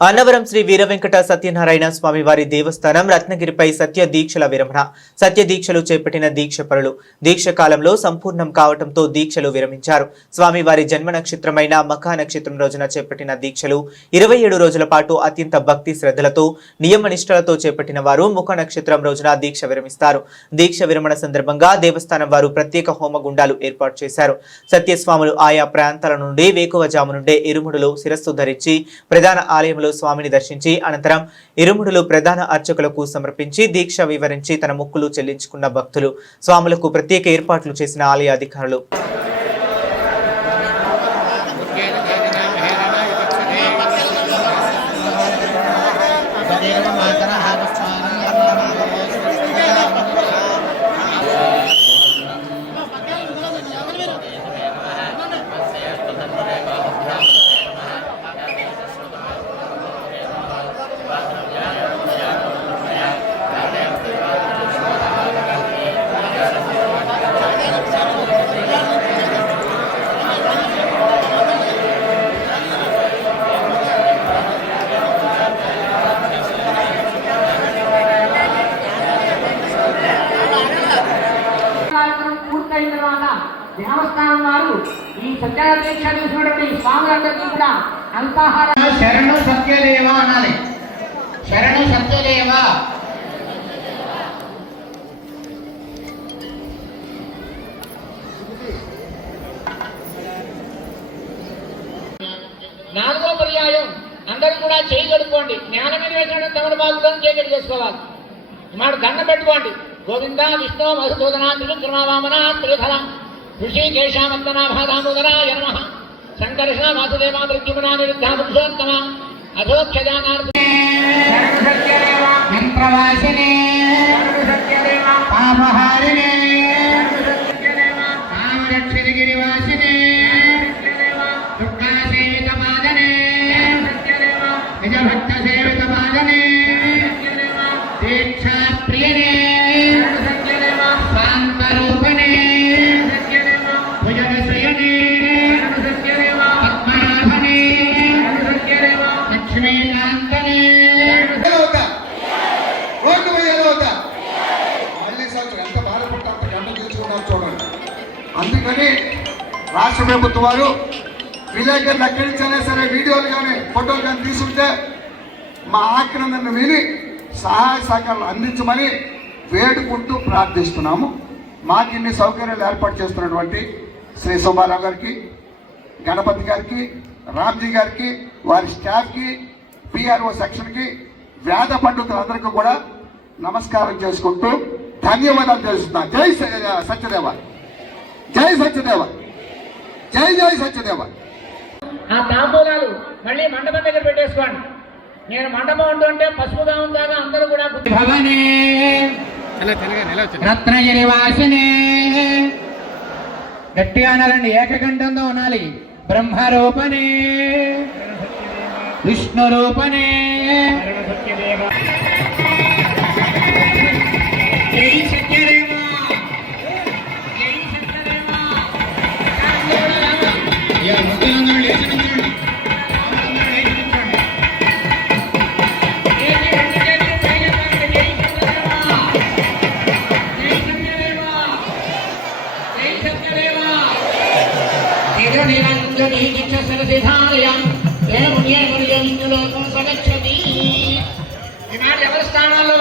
అన్నవరం శ్రీ వీరవెంకట సత్యనారాయణ స్వామి వారి దేవస్థానం రత్నగిరిపై సత్య దీక్షల విరమణ. సత్య దీక్షలు చేపట్టిన దీక్ష పరులు దీక్ష కాలంలో సంపూర్ణం కావటంతో దీక్షలు విరమించారు. స్వామివారి జన్మ నక్షత్రమైన మఖా నక్షత్రం రోజున చేపట్టిన దీక్షలు ఇరవై ఏడు రోజుల పాటు అత్యంత భక్తి శ్రద్ధలతో నియమనిష్టలతో చేపట్టిన వారు ముఖ నక్షత్రం రోజున దీక్ష విరమిస్తారు. దీక్ష విరమణ సందర్భంగా దేవస్థానం వారు ప్రత్యేక హోమగుండాలు ఏర్పాటు చేశారు. సత్యస్వాములు ఆయా ప్రాంతాల నుండి వేకువజాము నుండే ఇరుముడులు శిరస్సు ధరించి ప్రధాన ఆలయంలో స్వామిని దర్శించి అనంతరం ఇరుముడులు ప్రధాన అర్చకులకు సమర్పించి దీక్ష వివరించి తన మొక్కులు చెల్లించుకున్న భక్తులు స్వాములకు ప్రత్యేక ఏర్పాట్లు చేసిన ఆలయ అధికారులు దేవస్థానం వారు ఈ సత్యాగ్రహ దీక్ష తీసుకున్నటువంటి స్వాములందరికీ కూడా అల్పాహార శరణు సత్యదేవ అనాలి. శరణు సత్యదేవ. నాలుగో పర్యాయం. అందరూ కూడా చేయి కడుక్కోండి. జ్ఞాన మీద వేసిన తమడు బాగులను చేయి కడుక్కోవాలి మాట దండ పెట్టుకోండి. గోవింద విష్ణు మధుసూదన త్రివిక్రమవామన త్రిధర ఋషికేశామంతనాభాదామోదరాయ నమ. సంకర్షణ వాసుదేవ నిరుద్ధా నిరుద్ధ పురుషోత్తమ అధోక్షజానార్థ అందుకని రాష్ట్ర ప్రభుత్వం వారు విలేకరులు ఎక్కడి నుంచైనా సరే వీడియోలు కానీ ఫోటోలు కానీ తీసుకుంటే మా ఆక్రందను విని సహాయ సహకారాలు అందించమని వేడుకుంటూ ప్రార్థిస్తున్నాము. మాకు ఇన్ని సౌకర్యాలు ఏర్పాటు చేస్తున్నటువంటి శ్రీ సుబ్బారావు గారికి గణపతి గారికి రామ్జీ గారికి వారి స్టాఫ్కి పిఆర్ఓ సెక్షన్కి వేద పండితులందరికీ కూడా నమస్కారం చేసుకుంటూ ధన్యవాదాలు తెలుస్తున్నాను జై స- సత్యదేవ. జై సత్యదేవ జై జై సత్యదేవ ఆ తాంబూలాలు మళ్ళీ మండపం దగ్గర పెట్టేసుకోండి. నేను మండపం ఉంటుంటే పసుపుగా ఉందాగా అందరూ కూడా భవనే. రత్నగిరి వాసిని. గట్టిగా అనాలండి ఏకకంఠంతో అనాలి. బ్రహ్మరూపనే. విష్ణు రూపనే ఎవరి స్థానాల్లో